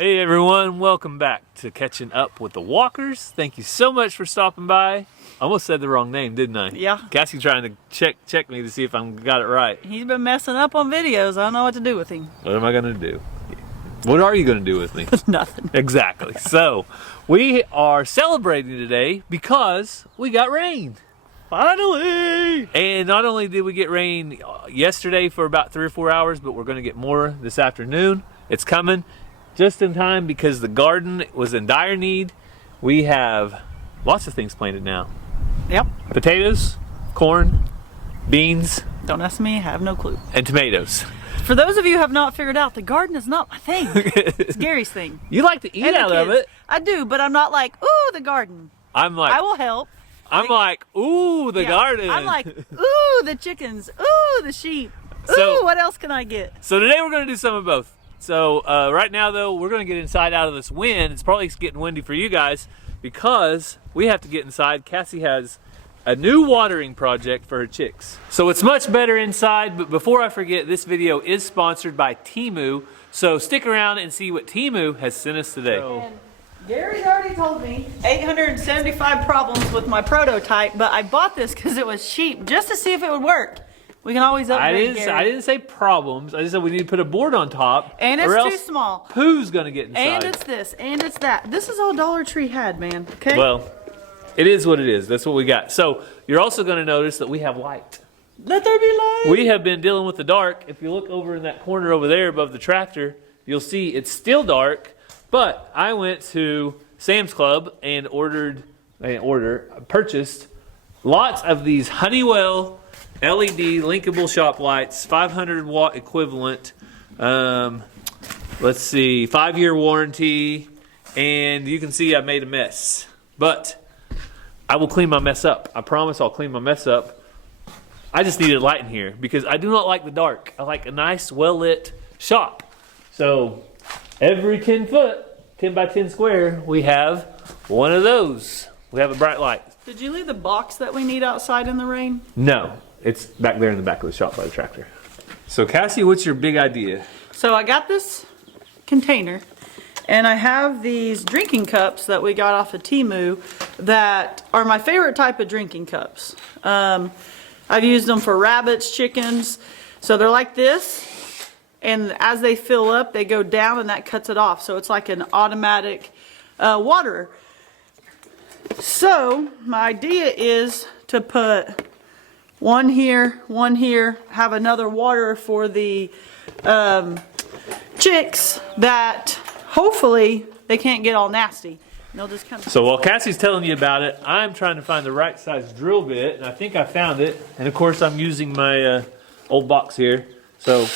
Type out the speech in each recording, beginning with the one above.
Hey everyone, welcome back to Catching Up with the Walkers. Thank you so much for stopping by. I almost said the wrong name, didn't I? Yeah. Cassie's trying to check me to see if I got it right. He's been messing up on videos. I don't know what to do with him. What am I going to do? What are you going to do with me? Nothing. Exactly. So, we are celebrating today because we got rain. Finally! And not only did we get rain yesterday for about 3 or 4 hours, but we're going to get more this afternoon. It's coming just in time because the garden was in dire need. We have lots of things planted now. Yep. Potatoes, corn, beans. Don't ask me, I have no clue. And tomatoes. For those of you who have not figured out, the garden is not my thing. It's Gary's thing. You like to eat And the out of kids. it. I do, but I'm not like, ooh, the garden. I'm like, I will help. I'm like, ooh, the Yeah. garden. I'm like, ooh, the chickens. Ooh, the sheep. Ooh, So- what else can I get? So today we're going to do some of both. So right now though, we're going to get inside out of this wind. It's probably getting windy for you guys because we have to get inside. Cassie has a new watering project for her chicks. So it's much better inside, but before I forget, this video is sponsored by Temu. So stick around and see what Temu has sent us today. And Gary's already told me 875 problems with my prototype, but I bought this because it was cheap just to see if it would work. We can always upgrade Gary. I didn't say problems. I just said we need to put a board on top. And it's or else too small. Pooh's gonna get inside. And it's this, and it's that. This is all Dollar Tree had, man. Okay? Well, it is what it is. That's what we got. So you're also gonna notice that we have light. Let there be light. We have been dealing with the dark. If you look over in that corner over there above the tractor, you'll see it's still dark. But I went to Sam's Club and purchased lots of these Honeywell LED linkable shop lights, 500 watt equivalent. Let's see, 5-year warranty, and you can see I made a mess. But I will clean my mess up. I promise I'll clean my mess up. I just needed light in here because I do not like the dark. I like a nice, well-lit shop. So every 10 foot, 10 by 10 square, we have one of those. We have a bright light. Did you leave the box that we need outside in the rain? No, it's back there in the back of the shop by the tractor. So Cassie, what's your big idea? So I got this container, and I have these drinking cups that we got off of Temu that are my favorite type of drinking cups. I've used them for rabbits, chickens. So they're like this, and as they fill up, they go down and that cuts it off. So it's like an automatic waterer. So my idea is to put one here, have another water for the chicks that hopefully they can't get all nasty. And they'll just come. So while Cassie's telling you about it, I'm trying to find the right size drill bit, and I think I found it. And of course, I'm using my old box here. So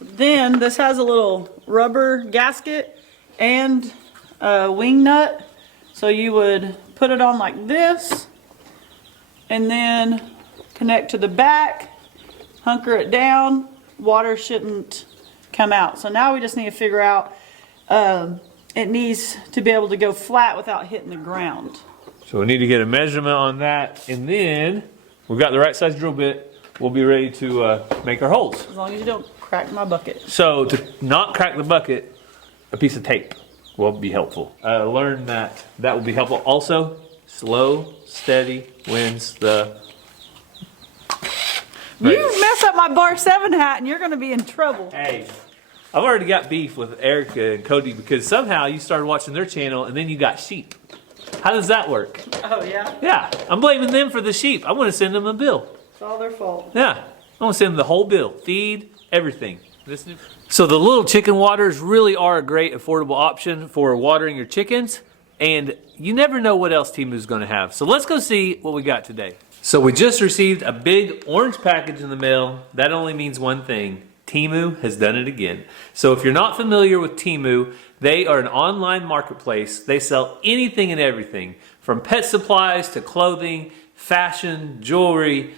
then this has a little rubber gasket and a wing nut. So you would put it on like this and then connect to the back, hunker it down, water shouldn't come out. So now we just need to figure out it needs to be able to go flat without hitting the ground. So we need to get a measurement on that, and then we've got the right size drill bit. We'll be ready to make our holes. As long as you don't crack my bucket. So to not crack the bucket, a piece of tape will be helpful. Learn that will be helpful. Also, slow, steady wins the race. You mess up my bar 7 hat and you're going to be in trouble. Hey, I've already got beef with Erica and Cody because somehow you started watching their channel and then you got sheep. How does that work? Oh, yeah? Yeah, I'm blaming them for the sheep. I want to send them a bill. It's all their fault. Yeah, I want to send them the whole bill. Feed, everything. So the little chicken waters really are a great affordable option for watering your chickens, and you never know what else Temu's going to have. So let's go see what we got today. So we just received a big orange package in the mail. That only means one thing. Temu has done it again. So if you're not familiar with Temu, they are an online marketplace. They sell anything and everything from pet supplies to clothing, fashion, jewelry,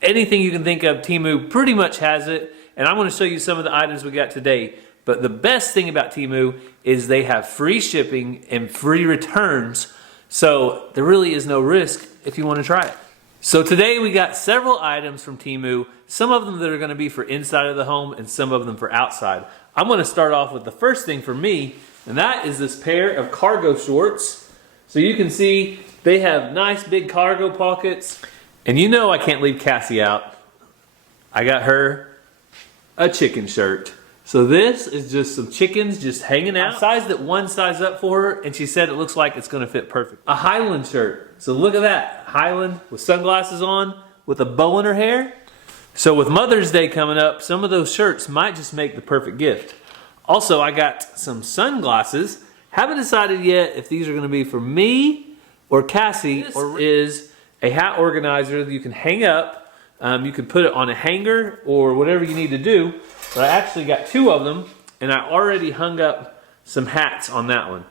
anything you can think of. Temu pretty much has it. And I'm going to show you some of the items we got today. But the best thing about Temu is they have free shipping and free returns. So there really is no risk if you want to try it. So today we got several items from Temu, some of them that are going to be for inside of the home and some of them for outside. I'm going to start off with the first thing for me, and that is this pair of cargo shorts. So you can see they have nice big cargo pockets. And you know I can't leave Cassie out. I got her a chicken shirt. So this is just some chickens just hanging out. I sized it one size up for her, and she said it looks like it's gonna fit perfect. A Highland shirt. So look at that, Highland with sunglasses on, with a bow in her hair. So with Mother's Day coming up, some of those shirts might just make the perfect gift. Also, I got some sunglasses. Haven't decided yet if these are gonna be for me or Cassie, or is a hat organizer that you can hang up. You can put it on a hanger or whatever you need to do. But I actually got two of them, and I already hung up some hats on that one.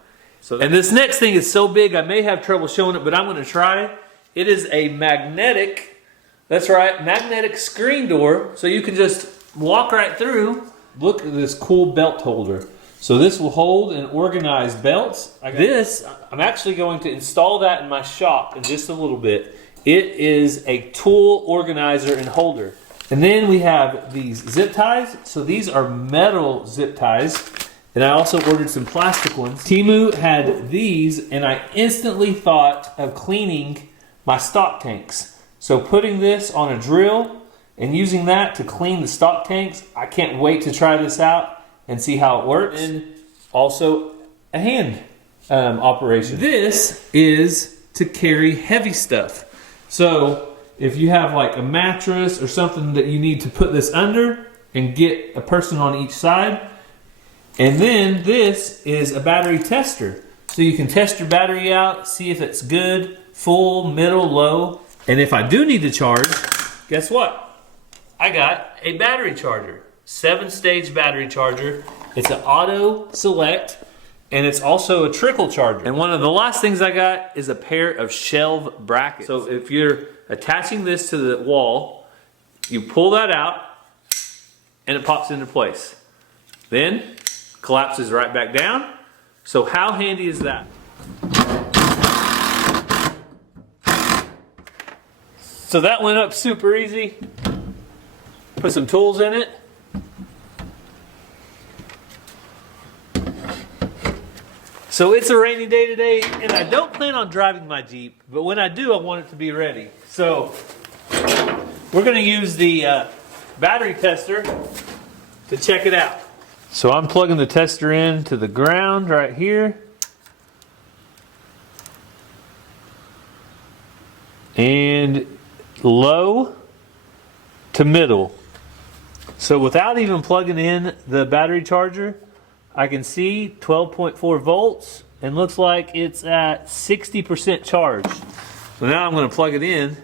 And this next thing is so big I may have trouble showing it, but I'm going to try. It is a magnetic, that's right, magnetic screen door, so you can just walk right through. Look at this cool belt holder. So this will hold and organize belts. I'm actually going to install that in my shop in just a little bit. It is a tool organizer and holder. And then we have these zip ties. So these are metal zip ties. And I also ordered some plastic ones. Temu had these, and I instantly thought of cleaning my stock tanks. So putting this on a drill and using that to clean the stock tanks, I can't wait to try this out and see how it works. And also a hand operation. This is to carry heavy stuff. So if you have like a mattress or something that you need to put this under and get a person on each side. And then this is a battery tester. So you can test your battery out, see if it's good, full, middle, low. And if I do need to charge, guess what? I got a battery charger. 7-stage battery charger. It's an auto select, and it's also a trickle charger. And one of the last things I got is a pair of shelf brackets. So if you're attaching this to the wall, you pull that out and it pops into place. Then collapses right back down. So how handy is that? So that went up super easy. Put some tools in it. So it's a rainy day today, and I don't plan on driving my Jeep, but when I do, I want it to be ready. So we're going to use the battery tester to check it out. So I'm plugging the tester in to the ground right here. And low to middle. So without even plugging in the battery charger, I can see 12.4 volts and looks like it's at 60% charged. So now I'm going to plug it in.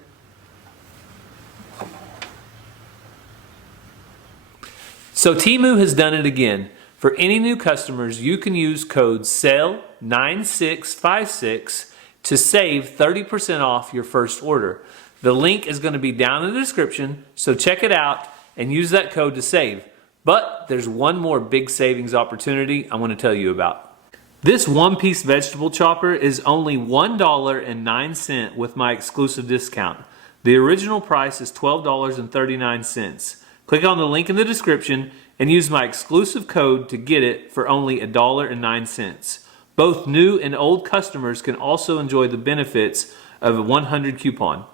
So Temu has done it again. For any new customers, you can use code SALE9656 to save 30% off your first order. The link is going to be down in the description, so check it out and use that code to save. But there's one more big savings opportunity I want to tell you about. This one-piece vegetable chopper is only $1.09 with my exclusive discount. The original price is $12.39. Click on the link in the description and use my exclusive code to get it for only $1.09. Both new and old customers can also enjoy the benefits of a 100 coupon.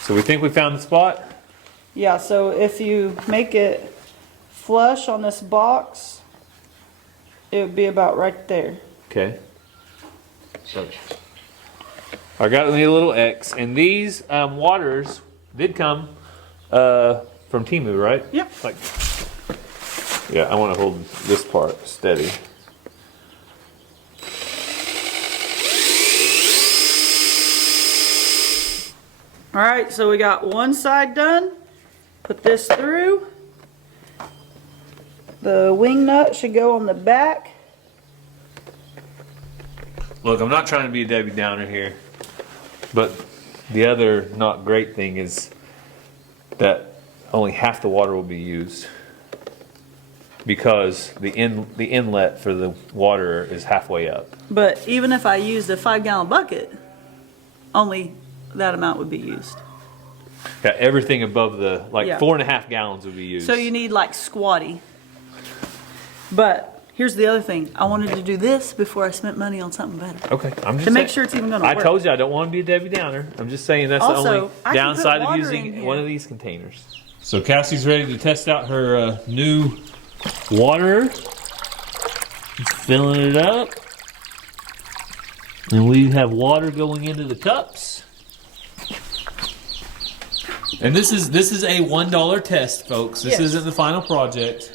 So we think we found the spot? Yeah, so if you make it flush on this box, it would be about right there. Okay. So I got me a little X, and these waters did come from Temu, right? Yep. Like, yeah, I want to hold this part steady. All right, so we got one side done. Put this through. The wing nut should go on the back. Look, I'm not trying to be a Debbie Downer here, but the other not great thing is that only half the water will be used because the inlet for the water is halfway up. But even if I used a 5-gallon bucket, only that amount would be used. Yeah, everything above the, like Yeah. 4.5 gallons would be used. So you need like squatty. But here's the other thing. I wanted to do this before I spent money on something better. Okay, I'm just To make saying- sure it's even gonna I work. told you I don't want to be a Debbie Downer. I'm just saying that's Also, the only I can put downside of water in using here. one of these containers. So Cassie's ready to test out her new waterer. Filling it up. And we have water going into the cups. And this is a $1 test, folks. This Yes. isn't the final project.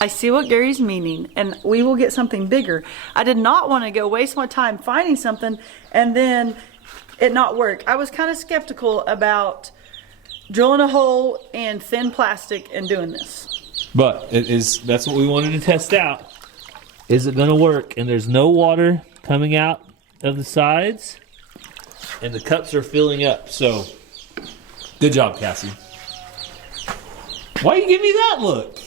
I see what Gary's meaning, and we will get something bigger. I did not want to go waste my time finding something and then it not work. I was kind of skeptical about drilling a hole in thin plastic and doing this. But that's what we wanted to test out. Is it going to work? And there's no water coming out of the sides. And the cups are filling up. So, good job, Cassie. Why you give me that look?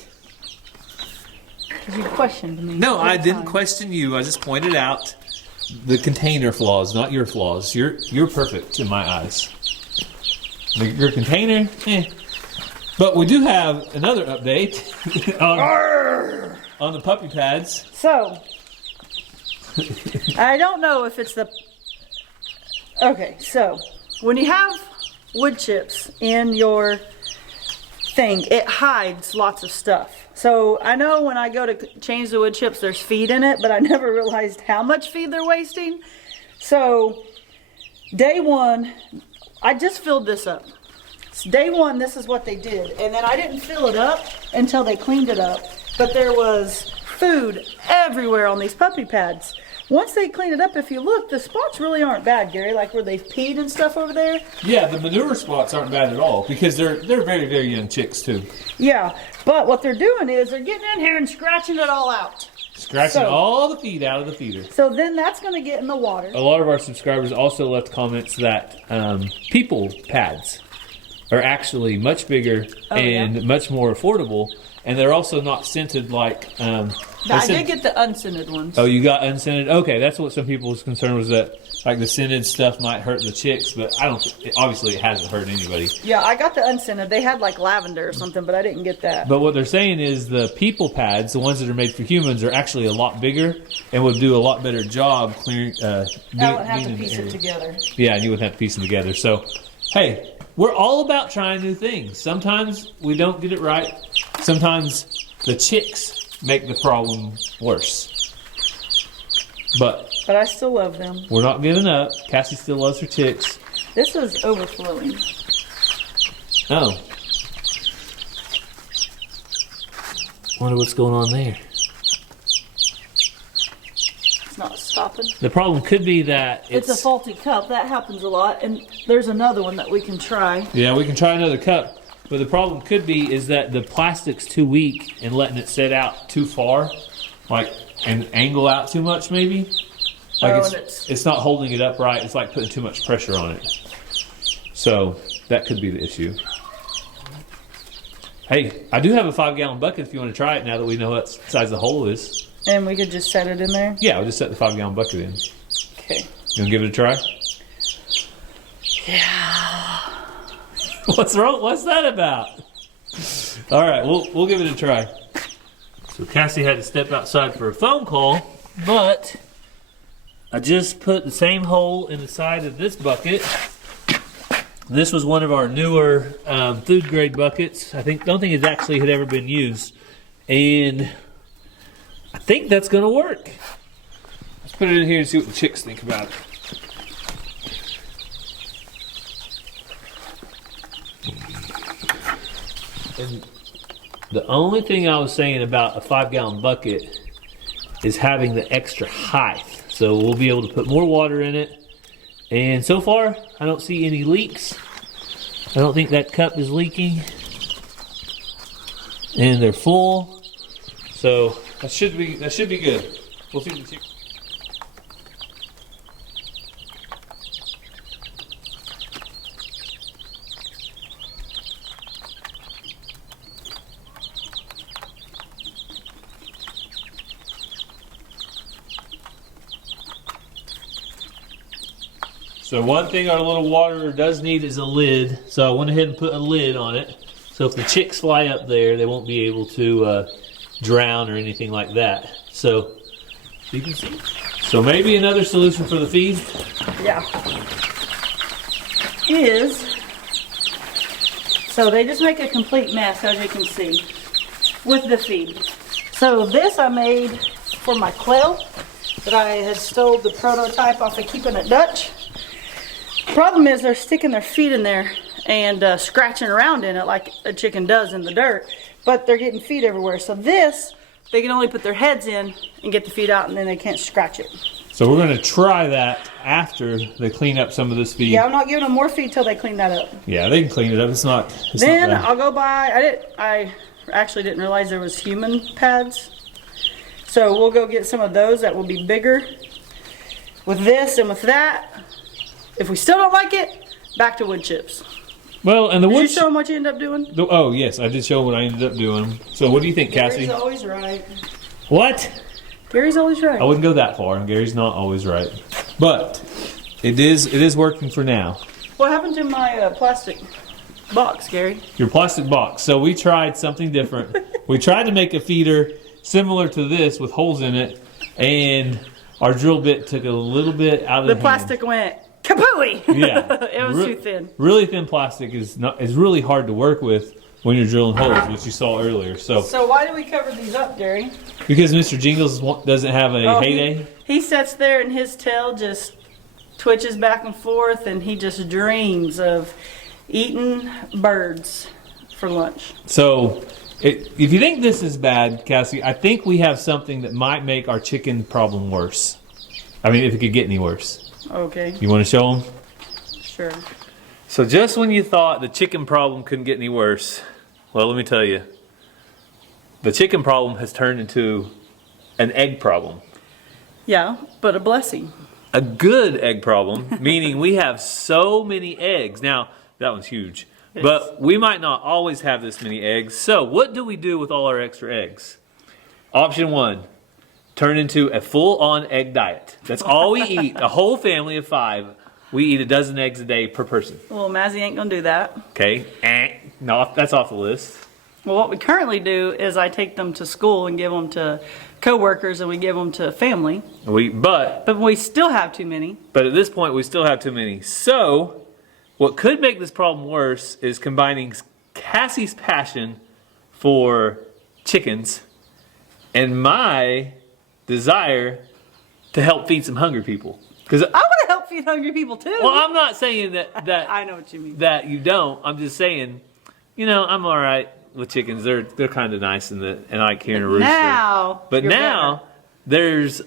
Because you questioned me. No, all the I didn't time. question you. I just pointed out the container flaws, not your flaws. You're perfect in my eyes. Your container, But we do have another update on the puppy pads. So, I don't know if it's the... Okay, so, when you have wood chips in your thing, it hides lots of stuff. So, I know when I go to change the wood chips, there's feed in it, but I never realized how much feed they're wasting. So, day one, I just filled this up. Day one, this is what they did. And then I didn't fill it up until they cleaned it up. But there was food everywhere on these puppy pads. Once they clean it up, if you look, the spots really aren't bad, Gary, like where they've peed and stuff over there. Yeah, the manure spots aren't bad at all because they're very, very young chicks too. Yeah, but what they're doing is they're getting in here and scratching it all out. Scratching all the feed out of the feeder. So then that's going to get in the water. A lot of our subscribers also left comments that people pads are actually much bigger and much more affordable, and they're also not scented like. I did get the unscented ones. Oh, you got unscented? Okay, that's what some people's concern was, that like the scented stuff might hurt the chicks, but I don't. Obviously, it hasn't hurt anybody. Yeah, I got the unscented. They had like lavender or something, but I didn't get that. But what they're saying is the people pads, the ones that are made for humans, are actually a lot bigger and would do a lot better job clearing. I would have to piece it together. Yeah, and you wouldn't have to piece them together. So, hey, we're all about trying new things. Sometimes we don't get it right. Sometimes the chicks make the problem worse. But I still love them. we're not giving up. Cassie still loves her chicks. This is overflowing. Oh. Wonder what's going on there. It's not stopping. The problem could be that It's a faulty cup. That happens a lot. And there's another one that we can try. Yeah, we can try another cup. But the problem could be is that the plastic's too weak and letting it set out too far, like, and angle out too much maybe. Like it's not holding it up right. It's like putting too much pressure on it. So that could be the issue. Hey, I do have a 5-gallon bucket if you want to try it now that we know what size the hole is. And we could just set it in there? Yeah, we'll just set the 5-gallon bucket in. Okay. You want to give it a try? Yeah. What's wrong? What's that about? All right, we'll give it a try. So Cassie had to step outside for a phone call, but I just put the same hole in the side of this bucket. This was one of our newer food grade buckets. Don't think it actually had ever been used, and I think that's going to work. Let's put it in here and see what the chicks think about it. And the only thing I was saying about a 5-gallon bucket is having the extra height. So we'll be able to put more water in it. And so far, I don't see any leaks. I don't think that cup is leaking. And they're full. So that should be good. We'll see what the chicks. So one thing our little waterer does need is a lid. So I went ahead and put a lid on it. So if the chicks fly up there, they won't be able to drown or anything like that. So you can see. So maybe another solution for the feed? Yeah. So they just make a complete mess, as you can see, with the feed. So this I made for my quail that I had stole the prototype off of Keeping It Dutch. Problem is they're sticking their feet in there and scratching around in it like a chicken does in the dirt, but they're getting feet everywhere. So this, they can only put their heads in and get the feet out, and then they can't scratch it. So we're going to try that after they clean up some of this feed. Yeah, I'm not giving them more feed till they clean that up. Yeah, they can clean it up. It's not Then bad. I'll go buy, I actually didn't realize there was human pads. So we'll go get some of those that will be bigger. With this and with that, if we still don't like it, back to wood chips. Well, and the Did wood you show them what you end up doing? Oh, yes, I did show what I ended up doing. So what do you think, Cassie? Gary's always right. What? Gary's always right. I wouldn't go that far. Gary's not always right. But it is working for now. What happened to my plastic box, Gary? Your plastic box. So we tried something different. We tried to make a feeder similar to this with holes in it, and our drill bit took a little bit out of the plastic went kapooey. Yeah. It was too thin. Really thin plastic is really hard to work with when you're drilling holes, which you saw earlier. So why do we cover these up, Gary? Because Mr. Jingles doesn't have a heyday. He sits there and his tail just twitches back and forth, and he just dreams of eating birds for lunch. So if you think this is bad, Cassie, I think we have something that might make our chicken problem worse. I mean, if it could get any worse. Okay. You want to show them? Sure. So just when you thought the chicken problem couldn't get any worse, well, let me tell you, the chicken problem has turned into an egg problem. Yeah, but a blessing. A good egg problem, meaning we have so many eggs. Now, that one's huge. But we might not always have this many eggs. So what do we do with all our extra eggs? Option 1, turn into a full-on egg diet. That's all we eat. A whole family of 5. We eat a dozen eggs a day per person. Well, Mazzy ain't gonna do that. Okay, no, that's off the list. Well, what we currently do is I take them to school and give them to coworkers, and we give them to family. But we still have too many. But at this point, we still have too many. So, what could make this problem worse is combining Cassie's passion for chickens and my desire to help feed some hungry people. Because I want to help feed hungry people too. Well, I'm not saying that I know what you mean. That you don't. I'm just saying, I'm all right with chickens. They're kind of nice and I like hearing a rooster. But now there's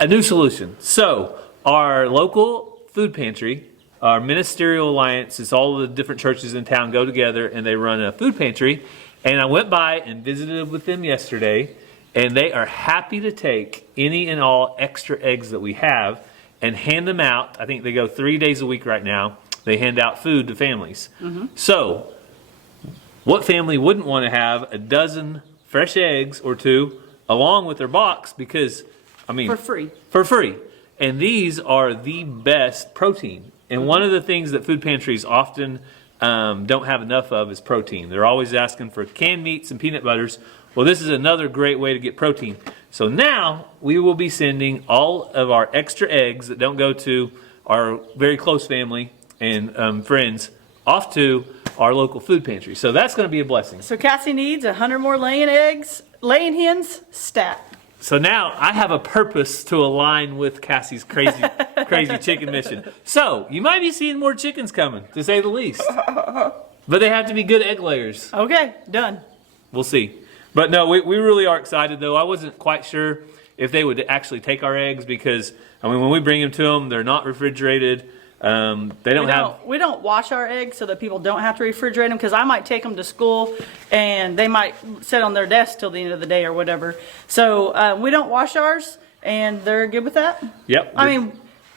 a new solution. So our local food pantry, our ministerial alliance, it's all the different churches in town go together and they run a food pantry. And I went by and visited with them yesterday, and they are happy to take any and all extra eggs that we have and hand them out. I think they go 3 days a week right now. They hand out food to families. Mm-hmm. So what family wouldn't want to have a dozen fresh eggs or 2 along with their box? Because, for free. For free. And these are the best protein. And one of the things that food pantries often don't have enough of is protein. They're always asking for canned meats and peanut butters. Well, this is another great way to get protein. So now we will be sending all of our extra eggs that don't go to our very close family and friends off to our local food pantry. So that's going to be a blessing. So Cassie needs 100 more laying hens, stat. So now I have a purpose to align with Cassie's crazy chicken mission. So you might be seeing more chickens coming, to say the least. But they have to be good egg layers. Okay, done. We'll see. But no, we really are excited, though. I wasn't quite sure if they would actually take our eggs because, when we bring them to them, they're not refrigerated. We don't wash our eggs so that people don't have to refrigerate them, because I might take them to school and they might sit on their desk till the end of the day or whatever. So we don't wash ours, and they're good with that. Yep.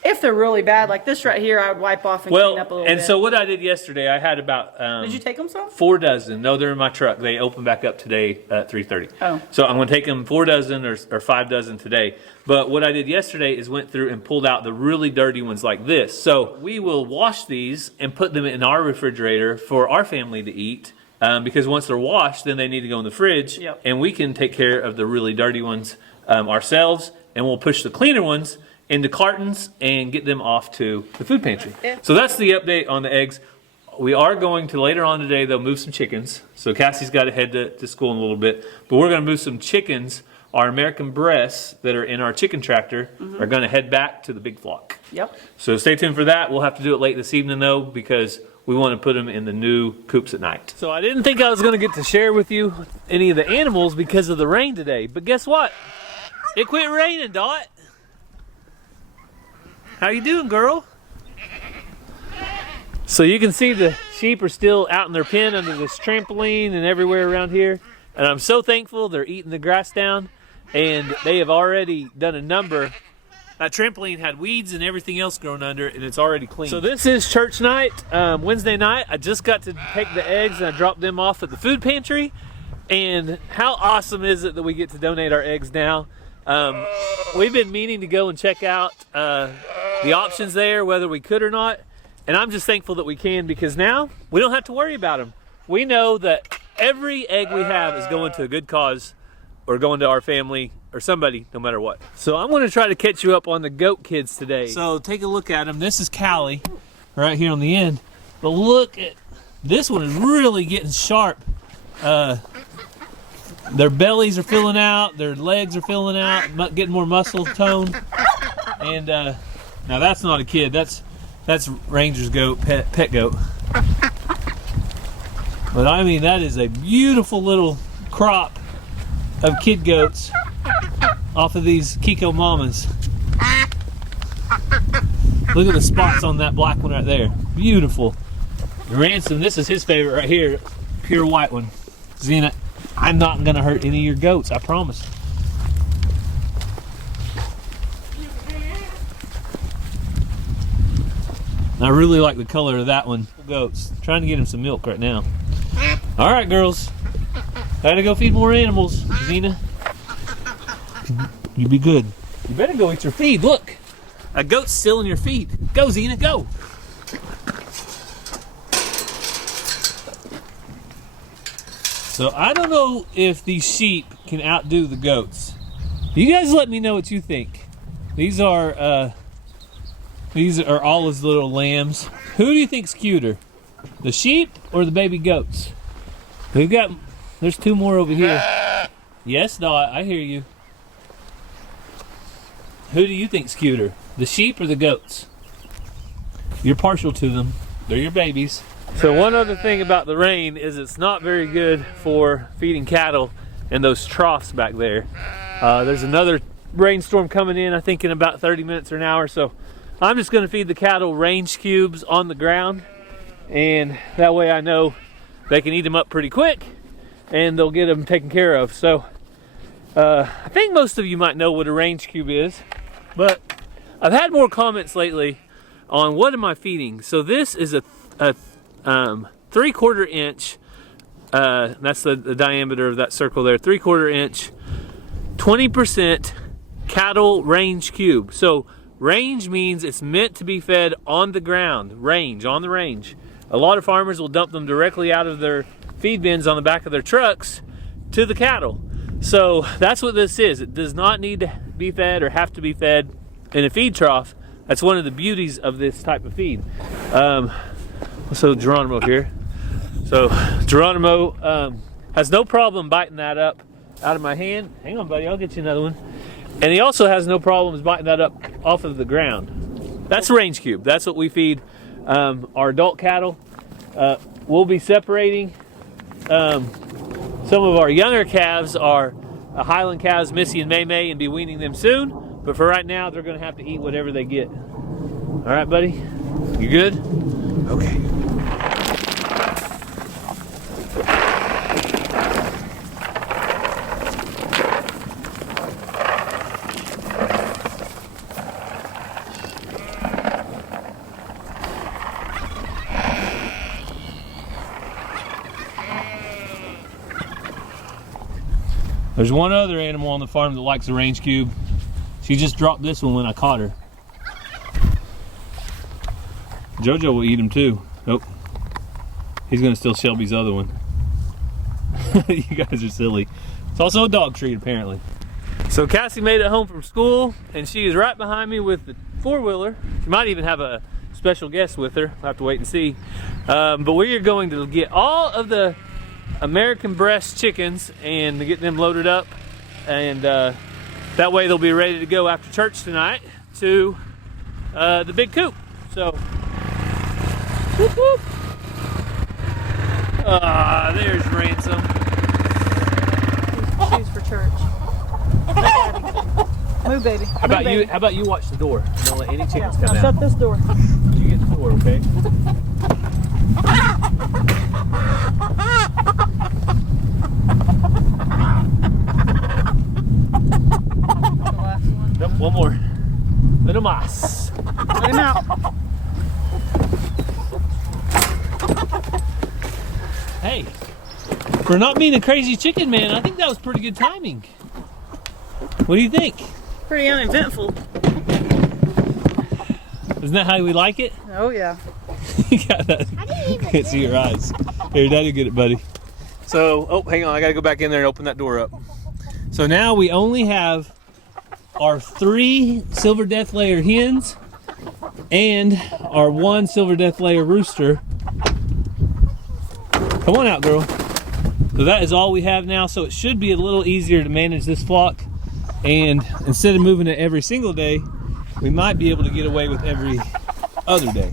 If they're really bad, like this right here, I would wipe off and clean up a little bit. And so what I did yesterday, I had about Did you take them some? 4 dozen. No, they're in my truck. They open back up today at 3:30. Oh. So I'm going to take them 4 dozen or 5 dozen today. But what I did yesterday is went through and pulled out the really dirty ones like this. So we will wash these and put them in our refrigerator for our family to eat. Because once they're washed, then they need to go in the fridge. Yep. And we can take care of the really dirty ones ourselves. And we'll push the cleaner ones into cartons and get them off to the food pantry. Yeah. So that's the update on the eggs. We are going to, later on today, they'll move some chickens. So Cassie's got to head to school in a little bit. But we're going to move some chickens. Our American breasts that are in our chicken tractor are going to head back to the big flock. Yep. So stay tuned for that. We'll have to do it late this evening, though, because we want to put them in the new coops at night. So I didn't think I was going to get to share with you any of the animals because of the rain today. But guess what? It quit raining, Dot. How you doing, girl? So you can see the sheep are still out in their pen under this trampoline and everywhere around here. And I'm so thankful they're eating the grass down. And they have already done a number. That trampoline had weeds and everything else growing under it, and it's already clean. So this is church night, Wednesday night. I just got to take the eggs and I dropped them off at the food pantry. And how awesome is it that we get to donate our eggs now? We've been meaning to go and check out the options there, whether we could or not. And I'm just thankful that we can, because now we don't have to worry about them. We know that every egg we have is going to a good cause or going to our family or somebody, no matter what. So I'm going to try to catch you up on the goat kids today. So take a look at them. This is Callie right here on the end. But look at this one, is really getting sharp. Their bellies are filling out, their legs are filling out, getting more muscle tone. And now that's not a kid, that's Ranger's goat, pet goat. But I mean, that is a beautiful little crop of kid goats off of these Kiko mamas. Look at the spots on that black one right there. Beautiful. Ransom, this is his favorite right here, pure white one. Xena, I'm not gonna hurt any of your goats, I promise. I really like the color of that one. Goats. Trying to get him some milk right now. All right, girls. Gotta go feed more animals. Xena, you be good. You better go eat your feed. Look, a goat's still in your feed. Go, Xena, go. So I don't know if these sheep can outdo the goats. You guys let me know what you think. These are Olive's little lambs. Who do you think's cuter? The sheep or the baby goats? There's 2 more over here. Yes, Dot, I hear you. Who do you think's cuter? The sheep or the goats? You're partial to them. They're your babies. So one other thing about the rain is it's not very good for feeding cattle in those troughs back there. There's another rainstorm coming in, I think in about 30 minutes or an hour. So I'm just going to feed the cattle range cubes on the ground, and that way I know they can eat them up pretty quick and they'll get them taken care of. So I think most of you might know what a range cube is, but I've had more comments lately on what am I feeding. So this is a 3/4 inch, that's the diameter of that circle there, 3/4 inch, 20% cattle range cube. So range means it's meant to be fed on the ground, on the range. A lot of farmers will dump them directly out of their feed bins on the back of their trucks to the cattle. So that's what this is. It does not need to be fed or have to be fed in a feed trough. That's one of the beauties of this type of feed. So Geronimo here. So Geronimo has no problem biting that up out of my hand. Hang on, buddy, I'll get you another one. And he also has no problems biting that up off of the ground. That's a range cube. That's what we feed our adult cattle. We'll be separating some of our younger calves, our Highland calves, Missy and May May, and be weaning them soon. But for right now, they're going to have to eat whatever they get. All right, buddy? You good? Okay. There's one other animal on the farm that likes a range cube. She just dropped this one when I caught her. Jojo will eat him too. Nope. He's gonna steal Shelby's other one. You guys are silly. It's also a dog treat apparently. So Cassie made it home from school and she is right behind me with the four-wheeler. She might even have a special guest with her. I'll have to wait and see. But we are going to get all of the American breast chickens and get them loaded up. And that way they'll be ready to go after church tonight to the big coop. So, whoop whoop. There's Ransom. Shoes for church. Move, baby. How about you watch the door? Don't let any chickens come I'll out. shut this door. You get the door, okay? The last one. Nope, one more. Little mas. Let him out. Hey, for not being a crazy chicken man, I think that was pretty good timing. What do you think? Pretty uneventful. Isn't that how we like it? Oh yeah. You got that. Can't see your eyes. Here, Daddy, get it, buddy. So, oh, hang on. I gotta go back in there and open that door up. So now we only have our 3 silver death layer hens and our 1 silver death layer rooster. Come on out, girl. So that is all we have now. So it should be a little easier to manage this flock. And instead of moving it every single day, we might be able to get away with every other day.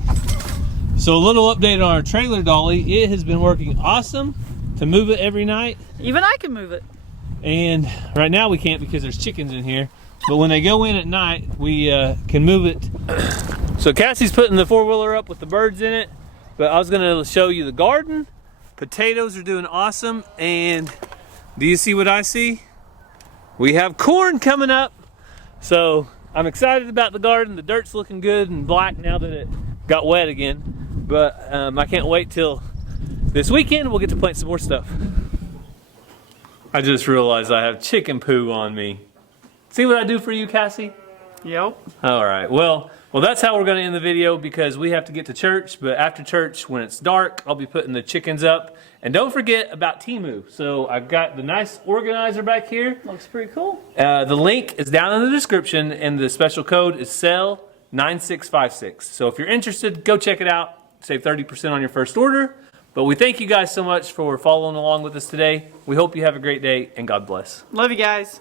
So a little update on our trailer dolly. It has been working awesome to move it every night. Even I can move it. And right now we can't because there's chickens in here. But when they go in at night, we can move it. So Cassie's putting the four-wheeler up with the birds in it. But I was gonna show you the garden. Potatoes are doing awesome. And do you see what I see? We have corn coming up. So I'm excited about the garden. The dirt's looking good and black now that it got wet again. But I can't wait till this weekend. We'll get to plant some more stuff. I just realized I have chicken poo on me. See what I do for you, Cassie? Yep. All right. Well, that's how we're going to end the video because we have to get to church. But after church, when it's dark, I'll be putting the chickens up. And don't forget about Temu. So I've got the nice organizer back here. Looks pretty cool. The link is down in the description, and the special code is SELL9656. So if you're interested, go check it out. Save 30% on your first order. But we thank you guys so much for following along with us today. We hope you have a great day, and God bless. Love you guys.